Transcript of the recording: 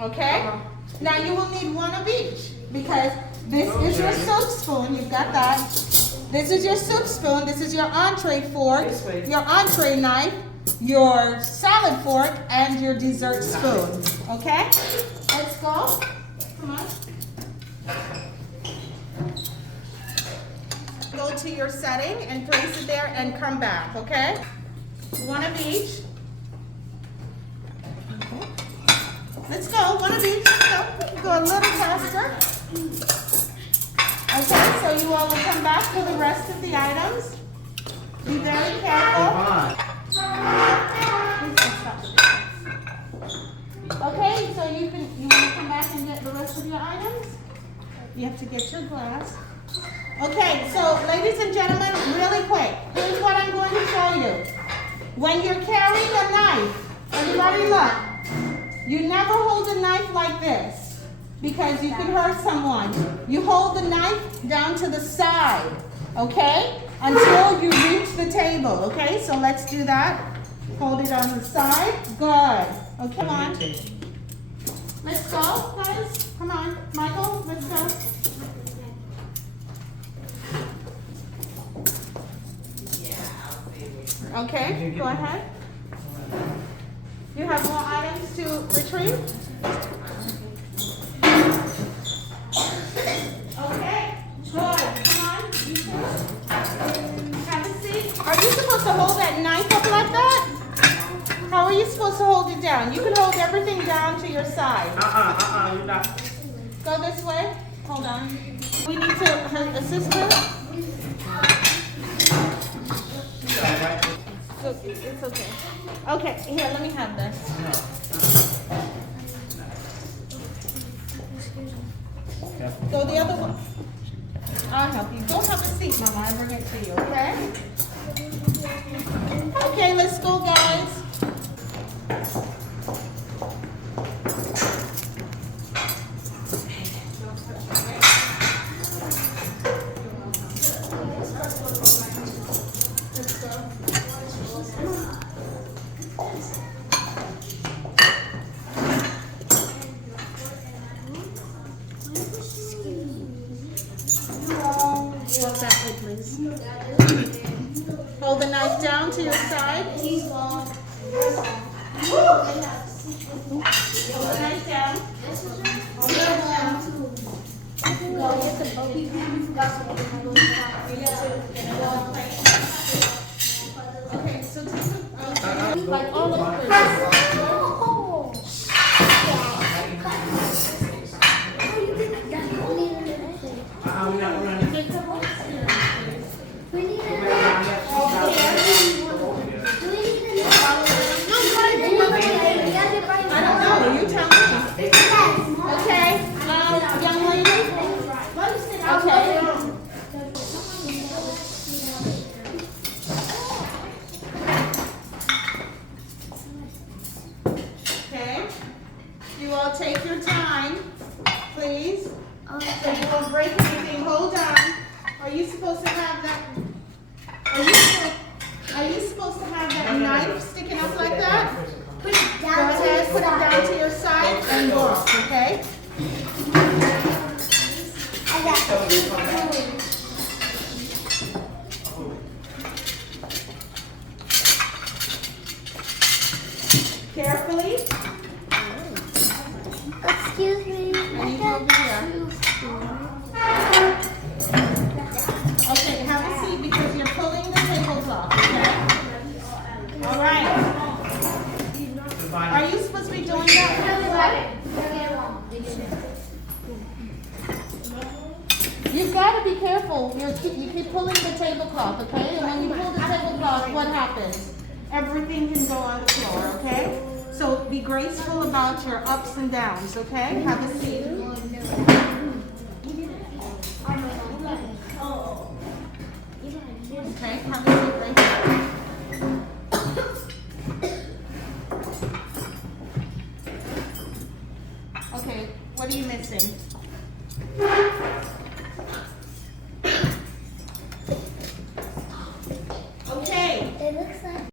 Okay? Now you will need one of each because this is your soup spoon. You've got that. This is your soup spoon. This is your entree fork, your entree knife, your salad fork, and your dessert spoon. Okay? Let's go. Come on. Go to your setting and place it there and come back, okay? One of each. Okay. Let's go, one of each. Let's go. Go a little faster. Okay, so you all will come back for the rest of the items. Be very careful. Okay, so you want to come back and get the rest of your items? You have to get your glass. Okay, so ladies and gentlemen, really quick, here's what I'm going to show you. When you're carrying a knife, everybody look, you never hold a knife like this because you can hurt someone. You hold the knife down to the side, okay, until you reach the table, okay? So let's do that. Hold it on the side. Good. Okay, come on. Let's go, guys. Come on. Michael, let's go. Okay, go ahead. You have more items to retrieve? Okay, good. Come on. Have a seat. Are you supposed to hold that knife up like that? How are you supposed to hold it down? You can hold everything down to your side. You're not. Go this way. Hold on. We need to assist her. It's okay. Okay, here, let me have this. Go the other one. I'll help you. Go have a seat, Mama. I'll bring it to you, okay? Okay, let's go, guys. Hold the knife down to your side. Hold the knife down. Hold it down. Okay, so like all over. Take your time, please. So you won't break anything. Hold on. Are you supposed to have that? Are you supposed to have that knife sticking up like that? Put it down. Go ahead, put it down to your side and walk, okay? I got it. Carefully. Excuse me. Okay, have a seat because you're pulling the tablecloth, okay? All right. Are you supposed to be doing that? You've got to be careful. You keep pulling the tablecloth, okay? And when you pull the tablecloth, what happens? Everything can go on the floor, okay? So be graceful about your ups and downs, okay? Have a seat. Okay, have a seat.